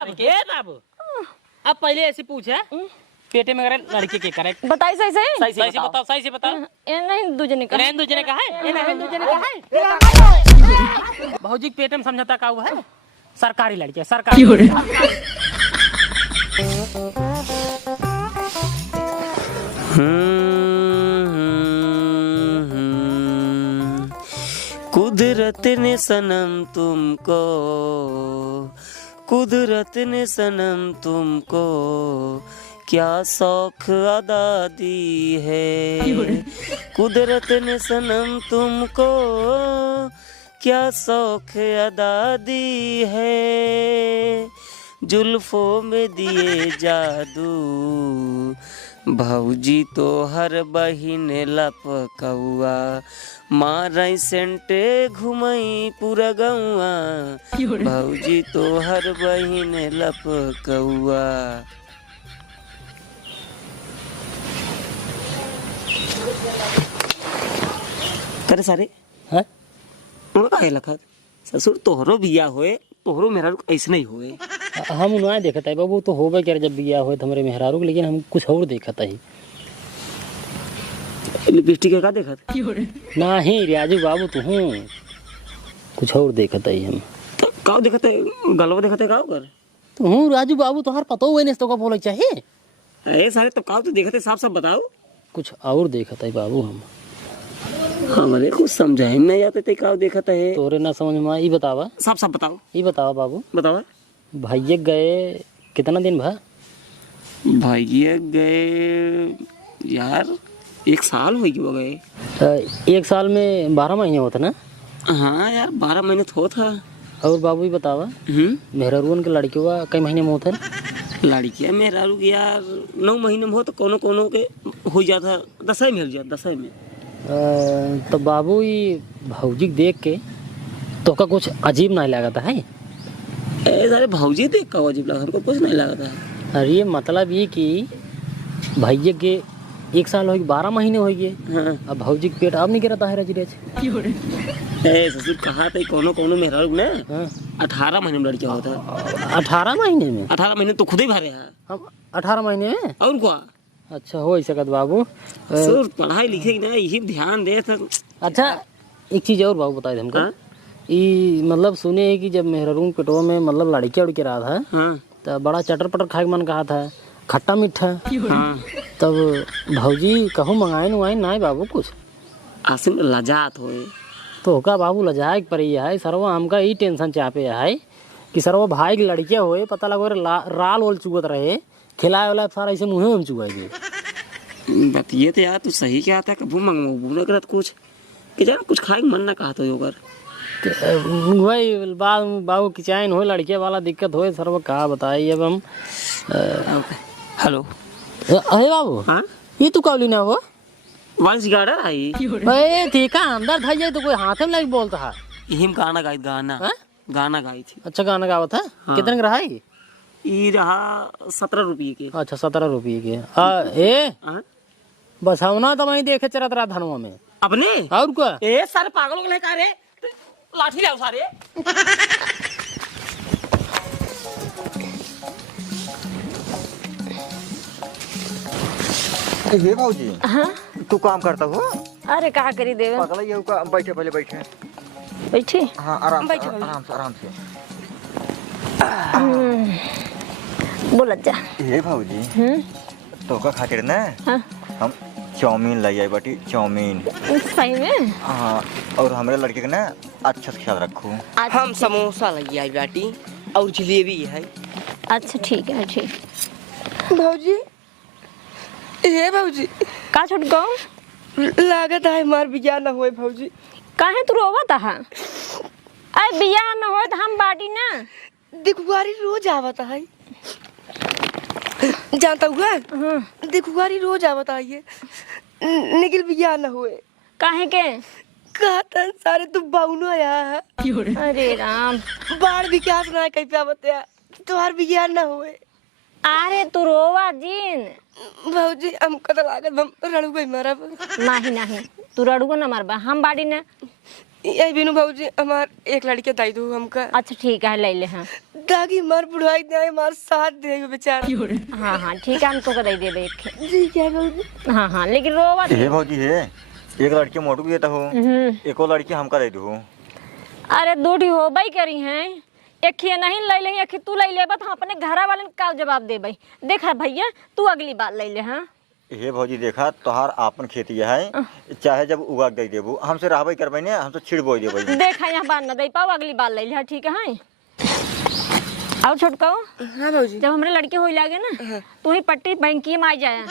के बाबू अब पहले ऐसे पूछा पेटे में अगर लड़के के करे बताई सही सही सही से बताओ सही से बताओ। ये नहीं दूजने का नहीं दूजने का है, ये नहीं दूजने का है। भौजी के पेटे में समझौता का हुआ है, सरकारी लड़की है सरकारी। कुदरत ने सनम तुमको, कुदरत ने सनम तुमको क्या शौक अदा दी है, कुदरत ने सनम तुमको क्या शौक अदा दी है, जुल्फों में दिए जादू भौजी तो हर बहिन लपकौआ, मारई सेंटे घुमई पूरा गौआ, भौजी तो हर बहिन लपकौआ। करे सारे हैं काहे लखत ससुर तोहरो बिया होए तोहरो मेहरारू ऐसे नहीं होए। हम उन्हें देखता है बाबू तो होबे करे जब बिया होए हमारे मेहरारू, लेकिन हम कुछ और देखता है। लिपस्टिक का देखत नहीं राजू बाबू तू कुछ और देखता है। हम तो का देखते गलवा देखते का कर तो राजू बाबू तोहार पतो हुए नहीं तो का बोले चाहिए ए सारे तब का तो देखते साफ साफ बताओ। कुछ और देखता है बाबू हम हमारे कुछ समझाए नहीं आते ते का देखता है तोरे ना समझ में ये बतावा साफ साफ बताओ। ये बतावा बाबू बतावा भैया गए कितना दिन भा भैया गए यार 1 साल हो गए। 1 साल में 12 महीने होता ना। हाँ यार 12 महीने तो था। और बाबू ही बतावा मेहरारून के लड़की हुआ कई महीने में होता है। लड़कियां मेहरारू यार 9 महीने में हो तो कोनो कोनो के हो जाता 10 में हो जाता 10 में। तो बाबू ये भौजी देख के तो का कुछ अजीब नहीं लगता है। सारे भौजी देख का अजीब लगा हमको कुछ नहीं लगता है। अरे मतलब ये कि भैया के 1 साल हो 12 महीने हो गए। हाँ। अब भौजी के पेट अब नहीं गिरता है रजरेज। ससुर कहा था कोनो कोनो मेहरारू ने 18 महीने में लड़कियां होता है। 18 महीने में 18 महीने तो खुद ही भरे हैं हम 18 महीने में और क्या। अच्छा हो सकत बाबू ससुर पढ़ाई लिखे ना यही ध्यान दे था। अच्छा एक चीज और बाबू बताए हमको ये मतलब सुने है कि जब मेहरारू पेटवा में मतलब लड़किया उड़के रहा था हाँ। तो बड़ा चटर पटर खाए मन कहा था खट्टा मीठा। हाँ। तब भौजी कहूँ मंगाए नुआए ना बाबू कुछ आसिम लजात होए तो का बाबू लजाए पर है सरवा हमका यही टेंशन चापे है कि सरवा भाई की लड़कियां होए पता लगो राल वोल चुगत रहे खिलाए वाला सारा ऐसे मुँह में चुगाएंगे। बात ये तो यार तू सही क्या था कभी मंगवाबू ना करत कुछ कि जान कुछ खाए मन ना कहा तो योगर वही बाबू की चाइन हो लड़के वाला दिक्कत हो सरवा कहा बताइए अब हम। हेलो अरे बाबू हाँ ये तू कौली ना हो वंश गाड़ा आई देखा अंदर भाई जाए तो कोई हाथ में लग बोलता है यही गाना गाई गाना हाँ? गाना गाई थी। अच्छा गाना गावा था हाँ। कितने का रहा है ये रहा 17 रुपये के। अच्छा 17 रुपये के ए हाँ? बस हम ना तो वही देखे चरत रहा धनवा में अपने और क्या ए सारे पागलों को लेकर रे लाठी लाओ सारे। हे भाऊजी तू काम करता हो। अरे कहा करी देवे पगला ये का बैठे पहले बैठे बैठे हाँ आराम बैठो, से आराम से आराम से। बोला जा हे भाऊजी तो का खातिर ना हाँ? हम चाउमीन लाई आई बाटी चाउमीन। सही में हाँ और हमारे लड़के का ना अच्छा से ख्याल रखो। हम समोसा लगी आई बाटी और जलेबी है। अच्छा ठीक है ठीक। भौजी हे भौजी का छोट गो लागत है हमार बिया न होए भौजी। काहे तू रोवत है अरे बिया न हो तो हम बाटी ना दिखुआरी रोज आवत है जानता हुआ दिखुआरी रोज आवत है ये निकल बिया न हुए काहे के कहता सारे तू बाउनो आया है। अरे राम बाढ़ भी क्या सुना कहीं पे आवत है तुम्हार बिया न हुए। अरे तू रोवा जीन भौजी हमको तो लागत हम रड़ू गई मारा नहीं नहीं तू रड़ुगो ना मारबा हम बाड़ी ना यही बिनु भौजी हमार एक लड़के दाई दो हमका। अच्छा ठीक है ले ले हाँ ताकि हमार बुढ़ाई दे हमार साथ देगा बेचारा। हाँ हाँ ठीक है, हम तो दे देबे एक। जी क्या भाजी? हाँ हाँ लेकिन रोवा हे भौजी है, एक लड़की मोटू को देता हूँ, एक और लड़की हमका दे दू। अरे दूठी हो भाई करी हैं, एक ही नहीं ले ले, एक ही तू ले ले, हम अपने घर वाले का जवाब दे भाई। देखा भैया तू अगली बार ले ले। हाँ हे भौजी देखा तोहार आपन खेती है, चाहे जब उगा दे देबू, हमसे रहबे करबे ने, हम तो छिड़बो देबे। देखा यहाँ बार न दे पाओ, अगली बार ले ले। ठीक है और छोटका हाँ भाजी। जब हमारे लड़के हो लागे ना तो ही पट्टी बैंकी में आ जाए।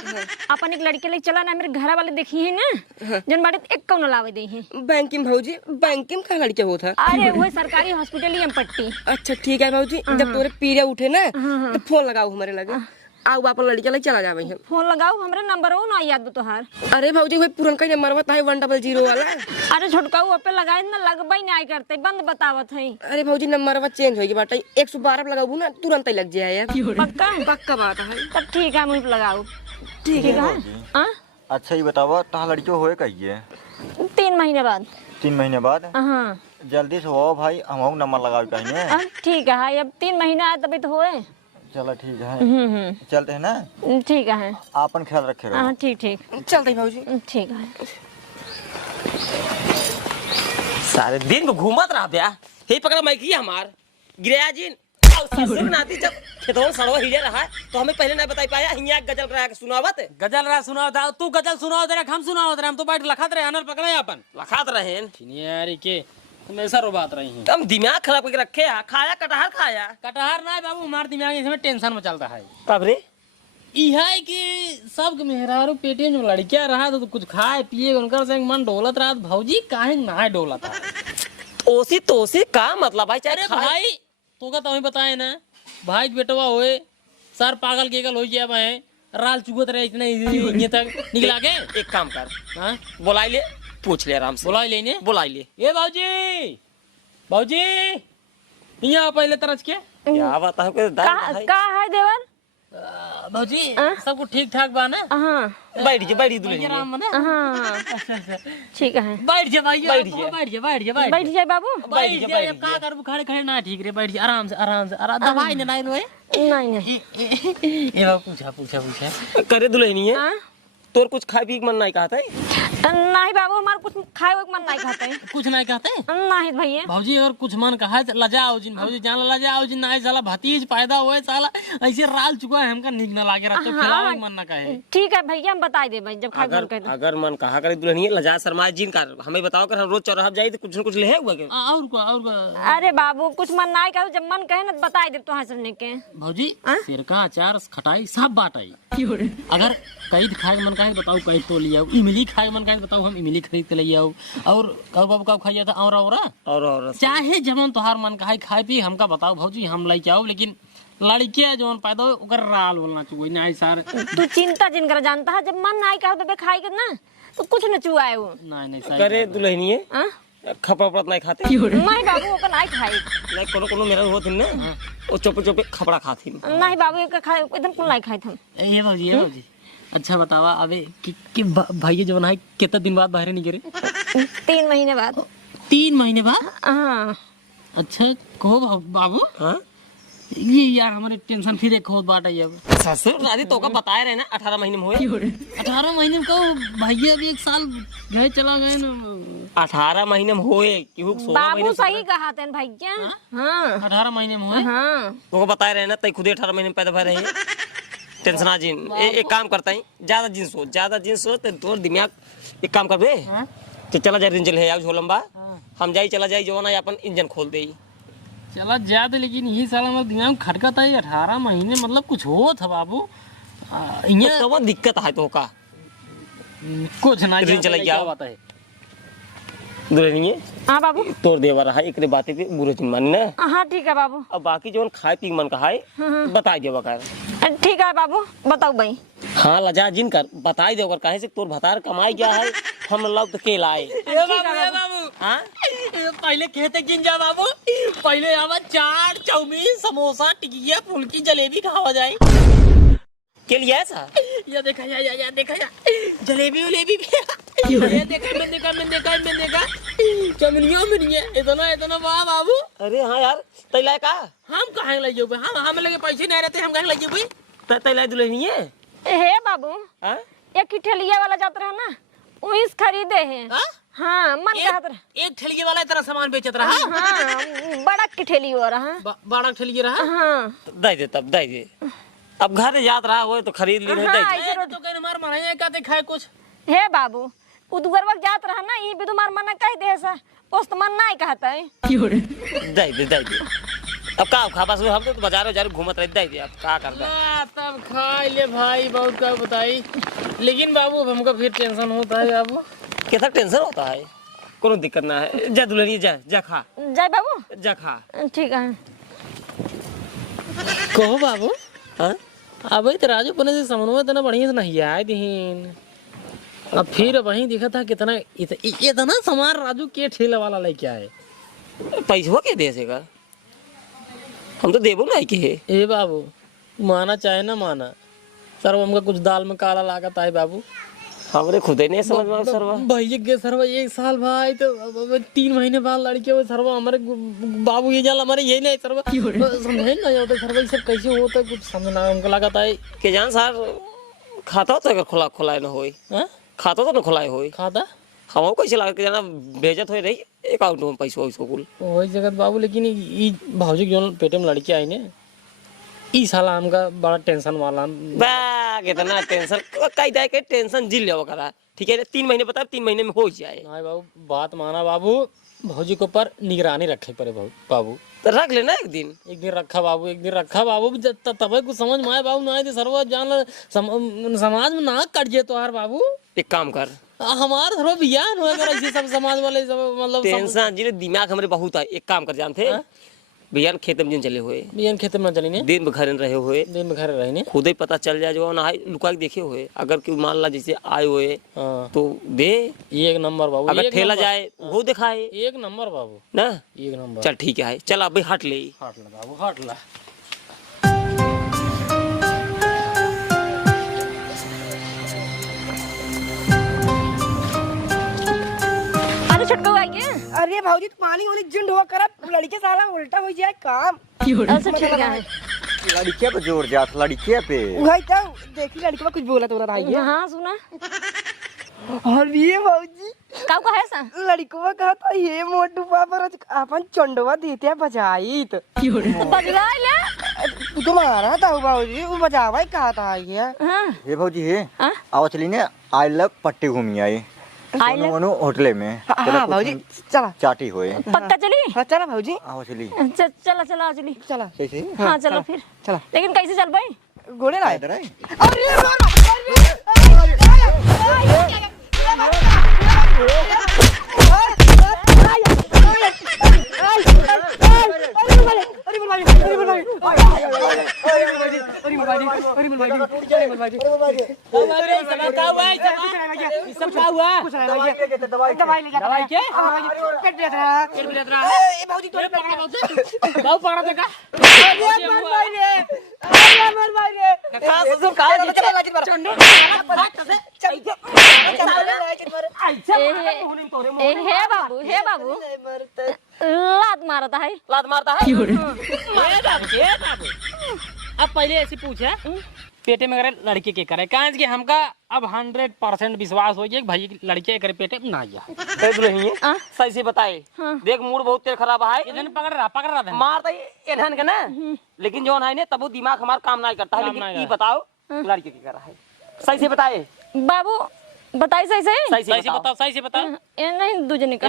अपन एक लड़के ले चला ना, मेरे घर वाले देखी है ना जन बाटे एक कौन लावे दे हैं। बैंकिंग भाजी, बैंकिंग का लड़के होता। अरे वो सरकारी हॉस्पिटल ही पट्टी। अच्छा ठीक है भाजी, जब तोरे पीड़े उठे ना तो फोन लगाओ हमारे लगे, आओ अपन लड़के ले चला जावे हम। फोन लगाओ, हमारे नंबर हो ना याद तोहार। अरे भाजी वही पुरनका नंबर बताए 100 वाला। अरे छोटका वो पे लगाए ना, लगबई नहीं करते, बंद बतावत है। अरे भाजी नंबर चेंज होगी बाटा, 112 पे लगाऊ ना तुरंत ही लग जाए यार। पक्का पक्का बात है। तब ठीक है, मुझे लगाओ। ठीक है। हाँ अच्छा ही बतावा तहाँ लड़की होए कहिए 3 महीने बाद। 3 महीने बाद? हाँ जल्दी से हो भाई, हम नंबर लगाओ कहिए। ठीक है, अब 3 महीना है तभी तो होए। चलो ठीक है, चलते हैं ना। ठीक है, आपन ख्याल रखे रहो। हाँ ठीक ठीक चलते भाजी। ठीक है। सारे दिन में घूमत रहा ब्या, हे पकड़ा मैं की हमार गिरया जी ससुर नाती जब खेतों सड़वा हिले रहा है तो हमें पहले नहीं बताई पाया। हिया गजल रहा सुनावत, गजल रहा सुनाओ था, तू गजल सुनाओ दे, हम सुनाओ दे, हम तो बैठ लखत रहे, अनर पकड़े अपन लखात रहे यार के तुम ऐसा रो बात रही हैं। हम दिमाग खराब करके रखे है। खाया कटहर खाया? कटहर ना बाबू, हमारे दिमाग इसमें टेंशन में चलता है। कब रे? यह है कि सब मेहरारू पेटे में लड़कियां रहा तो कुछ खाए पिए उनका से मन डोलत रहा, भौजी काहे ना डोलत है। ओसी तोसी का मतलब भाई? चाहे अरे भाई तो का तुम्हें बताए ना, भाई बेटवा होए सर पागल केगल हो गया मैं, राल चुगत रहे इतने ये तक निकला के। एक काम कर, हाँ बुलाई ले, पूछ ले आराम से। बुलाई लेने, बुलाई ले। ए भाजी भाजी यहाँ पहले तरस के क्या बात है का है देवर? भाजी सब कुछ ठीक ठाक बा ना? हाँ बैठ जा, बैठ दुल्हन आराम बना। हाँ अच्छा ठीक है, बैठ जा भाई, बैठ जा। बैठ जा, बैठ जा, बैठ जाए बाबू। बैठ जा, अब का करू, खड़े खड़े ना ठीक रे, बैठ जा आराम से आराम से। दवाई ना रोए। नहीं नहीं ये बाबू पूछा पूछा पूछा करे दुल्हनी है। हाँ? तोर कुछ खाए पी के मन नहीं कहता है? नहीं बाबू, हमारे कुछ खाए हुए मन नहीं खाते। कुछ नहीं कहते नहीं भैया। भौजी अगर कुछ मन कहा है लजाओ जिन, भौजी जान लजाओ जिन, ना साला भतीज पैदा हुए साला ऐसे राल चुका है, हमका निक न लागे रहता, खिलाओ मन ना कहे। ठीक है भैया, हम बता दे भाई जब खाए मन अगर कहते। अगर मन कहा करे दुल्हनी लजा शर्मा जिन कर, हमें बताओ कर हम रोज चौराहा जाए तो कुछ न कुछ ले हुआ के। और को अरे बाबू कुछ मन नहीं करो, जब मन कहे ना बता दे तो सुनने के। भौजी सिर का अचार खटाई सब बाटाई। अगर कैद खाए मन कहे बताओ कैद तो ले आओ, इमली खाए मन कहे बताओ हम इमली खरीद के ले आओ, और कब बाबू कब खाइया था और चाहे जमन तोहार मन कहे खाए पी हमका बताओ भौजी, हम लेके आओ। लेकिन लड़किया जो पैदा हो ओकर राल बोलना चाहिए ना सर। तू चिंता जिन कर जानता है, जब मन नहीं कहो तो खाए के ना तो कुछ न चुआए वो। नहीं करे दुल्हनी है हाँ? खपड़ा पड़त नहीं खाते? नहीं बाबू ओकर नहीं खाए। नहीं कोनो कोनो मेरा होत ना वो चोपे चोपे खपड़ा खाती। नहीं बाबू एक खाए एकदम कुल नहीं खाए हम। ये भौजी अच्छा बतावा अबे कि भाई जो है कितना दिन बाद बाहर नहीं गिरे? 3 महीने बाद। 3 महीने बाद? हाँ अच्छा कहो बाबू। हाँ ये यार हमारे टेंशन फिर एक होत बात है। अब ससुर दादी तो का बताए रहे ना 18 महीने में हुए। 18 महीने में कहो भैया अभी 1 साल गए चला गए ना। 18 महीने में होए कि 16 बाबू महीने सही कहा थे भैया। हाँ 18 महीने में हुए। हाँ तो को बताए रहे ना तई खुद 18 महीने में पैदा भर रहे हैं। टेंशन आ जिन एक काम करता है, ज्यादा जिन सोच तो तोर दिमाग एक काम कर बे कि चला जाए रेंजल है झोलम्बा, हम जाई चला जाई जो ना अपन इंजन खोल दे चला जाते। लेकिन ये साल हमारे दिमाग खटकता है 18 महीने मतलब कुछ हो था बाबू। तो दिक्कत है तो का कुछ ना रेंज चला गया बात है। दुल्हनी हाँ बाबू। तोर देवा रहा एक बातें पे बुरे चिन मानी ना। हाँ ठीक है बाबू। अब बाकी जो खाए पी मन का है बता दे बकार। ठीक है बाबू बताओ भाई। हाँ लजा जिन कर बताई दे काहे से तोर भतार कमाई क्या है, हम लोग तो के लाए। बाबू हाँ पहले कहते किन जा बाबू, पहले आवा चाट चाउमीन समोसा टिकिया फुल्की जलेबी खावा जाए के लिए ऐसा या देखा या देखा या जलेबी उलेबी भी देखा चमनिया इतना वाह बाबू। अरे हाँ यार तैला का हम कहाँ ले जाओ हम लगे पैसे नहीं रहते हम कहाँ ले जाओ तैला दुल्हनी है। हे बाबू हाँ? एक ही ठेलिया वाला जात रहा ना वही से खरीदे हैं। हाँ मन कहत रहा। एक ठेलिए वाला इतना सामान बेचत रहा। हाँ बड़ा की ठेली हो रहा। बड़ा ठेलिए रहा। हाँ दे दे तब दे दे। अब घर याद रहा हो तो खरीद ली नहीं हाँ, दे। तो कहने मार मारा का खाए कुछ। हे बाबू उदगर वक्त जात रहा ना ये भी तुम्हार मन कह दे ऐसा उस मन नहीं कहता है। दे दे दे दे। अब का खा पास हम तो बाजार घूमत रहे दे दे। अब का कर दे तब खा ले भाई बहुत का बताई। लेकिन बाबू अब हमको फिर टेंशन होता है बाबू। कैसा टेंशन होता है कोनो दिक्कत ना है। जा दुल्हनी जा जा खा जय बाबू जा खा। ठीक है। कहो बाबू हाँ? अब तो राजू पने से समन्वय इतना बढ़िया से नहीं आए दीन। अब फिर वहीं देखा था कितना इतना सामान राजू के ठेला वाला लेके आए। पैसा के दे सेगा हम तो देबो नहीं के। ए बाबू माना चाहे ना माना सर हमका कुछ दाल में काला लागत है बाबू। हमरे खुद ही नहीं समझ में सरवा। भैया के सरवा एक साल भाई तो 3 महीने बाद लड़के वो सरवा हमारे बाबू ये जाल हमारे यही नहीं सरवा समझे नहीं होता सरवा ये सब कैसे होता कुछ समझ ना हमको लागत है के जान सर खाता तो अगर खुलाए ना होई खाता तो ना खुलाए होई खाता हम कैसे लगा के जाना भेजत हो रही अकाउंट में पैसा वैसा कुल वही जगत बाबू। लेकिन ई भाजी जो पेटे में लड़के आई ने ई साला हमका बड़ा टेंशन वाला बा कितना टेंशन कई दाय के टेंशन जिल लेवा करा। ठीक है 3 महीने बता 3 महीने में हो जाए। नहीं बाबू बात माना बाबू भौजी के ऊपर निगरानी रखे पड़े बाबू। तो रख लेना एक दिन रखा बाबू एक दिन रखा बाबू तब कुछ समझ में आए बाबू ना आए सर्व जान समाज में ना कट जाए तो यार बाबू। एक काम कर हमारे सर्व बियान हो अगर ऐसे सब समाज वाले सब मतलब टेंशन जिले दिमाग हमरे बहुत है। एक काम कर जानते बियान खेत में चले हुए बियान खेत में चली दिन में घर रहे हुए दिन में घर रहे खुद ही पता चल जाए जो ना लुका के देखे हुए। अगर कोई मान ला जैसे आए हुए तो दे एक नंबर बाबू। अगर ठेला जाए वो दिखाए एक नंबर बाबू ना एक नंबर। चल ठीक है चल अब हट ले बाबू हट ला। अरे छटको आइए। अरे भाजी तो पानी वाली जिंड हुआ कर लड़के साला उल्टा हो जाए काम। अच्छा ठीक है। लड़के पे जोर जात लड़के पे वही तो देखी लड़के में कुछ बोला तो रहा है। हाँ सुना और ये भाजी का को है सा लड़को कहा था ये मोटू पापा अपन चंडवा देते हैं बजाई तो बजला ले तू तो मारा था भाजी वो बजावा ही कहा था ये। हाँ हे भौजी हे हाँ? आओ चली ने आई लव पट्टी घूमी आई सोनू होटले में। हाँ भाजी चला चाटी होए पक्का चली। हाँ चला भाजी आओ चली चला चला चली चला कैसे हाँ चलो फिर चला लेकिन कैसे चल भाई। घोड़े लाए इधर आई हे बाबू लात मारता है लात मारता है। अब पहले ऐसे पूछे पेटे में करे लड़के के करे कहा कि हमका अब 100% विश्वास हो गया कि भाई लड़के करे पेटे में ना आया दुल्हनी सही से बताए। देख मूड बहुत तेज खराब है। इधर पकड़ रहा था मारता इन्हन के ना लेकिन जो है ने तब वो दिमाग हमारा काम नहीं करता है। लेकिन ये बताओ लड़के की कर है सही से बताए बाबू बताई सही सही सही से बताओ सही से बताओ ये नहीं दूजने का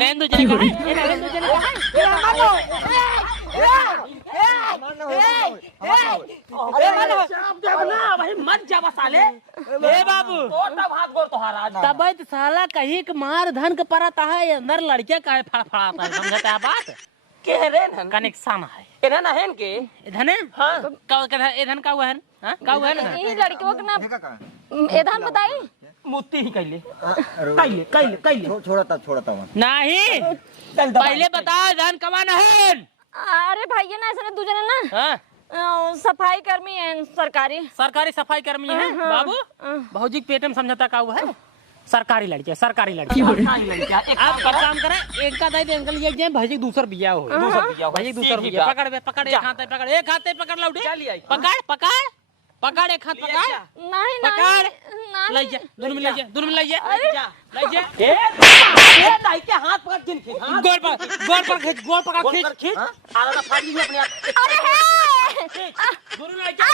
मत जा साले ए बाबू हाथ गोर तोहारा तब साला कहीं के मार धन के परता है अंदर लड़के का फड़फड़ाता है समझता है बात के रे कनेक्शन है इधन है के इधन हां का इधन का हुआ है हां का हुआ है ये लड़कियों के नाम एधान बताई मुत्ती ही कैले छोड़ा था नहीं पहले बताओ इधन कमान है। अरे भैया ना ऐसा दूजने ना हां सफाई कर्मी है सरकारी सफाई कर्मी है बाबू भौजी के पेट में समझौता का हुआ है सरकारी लड़की है, सरकारी लड़की है। आप एक काम करें, एक का दाई अंकल ये जाए भाई दूसर बिया हो, भाई दूसर बिया पकड़ बे, पकड़ एक हाथ पकड़, एक हाथ पकड़ लौटे, पकड़ पकड़ पकड़, एक हाथ पकड़, नहीं पकड़ नहीं ले जा, दोनों में ले जा, दोनों में ले जा, ले जा, ए दाई के हाथ पकड़ के खींच, गोल पर खींच, गोल पकड़ खींच, खींच, आधा फाड़ लीजिए अपने आप। अरे दोनों ले जा।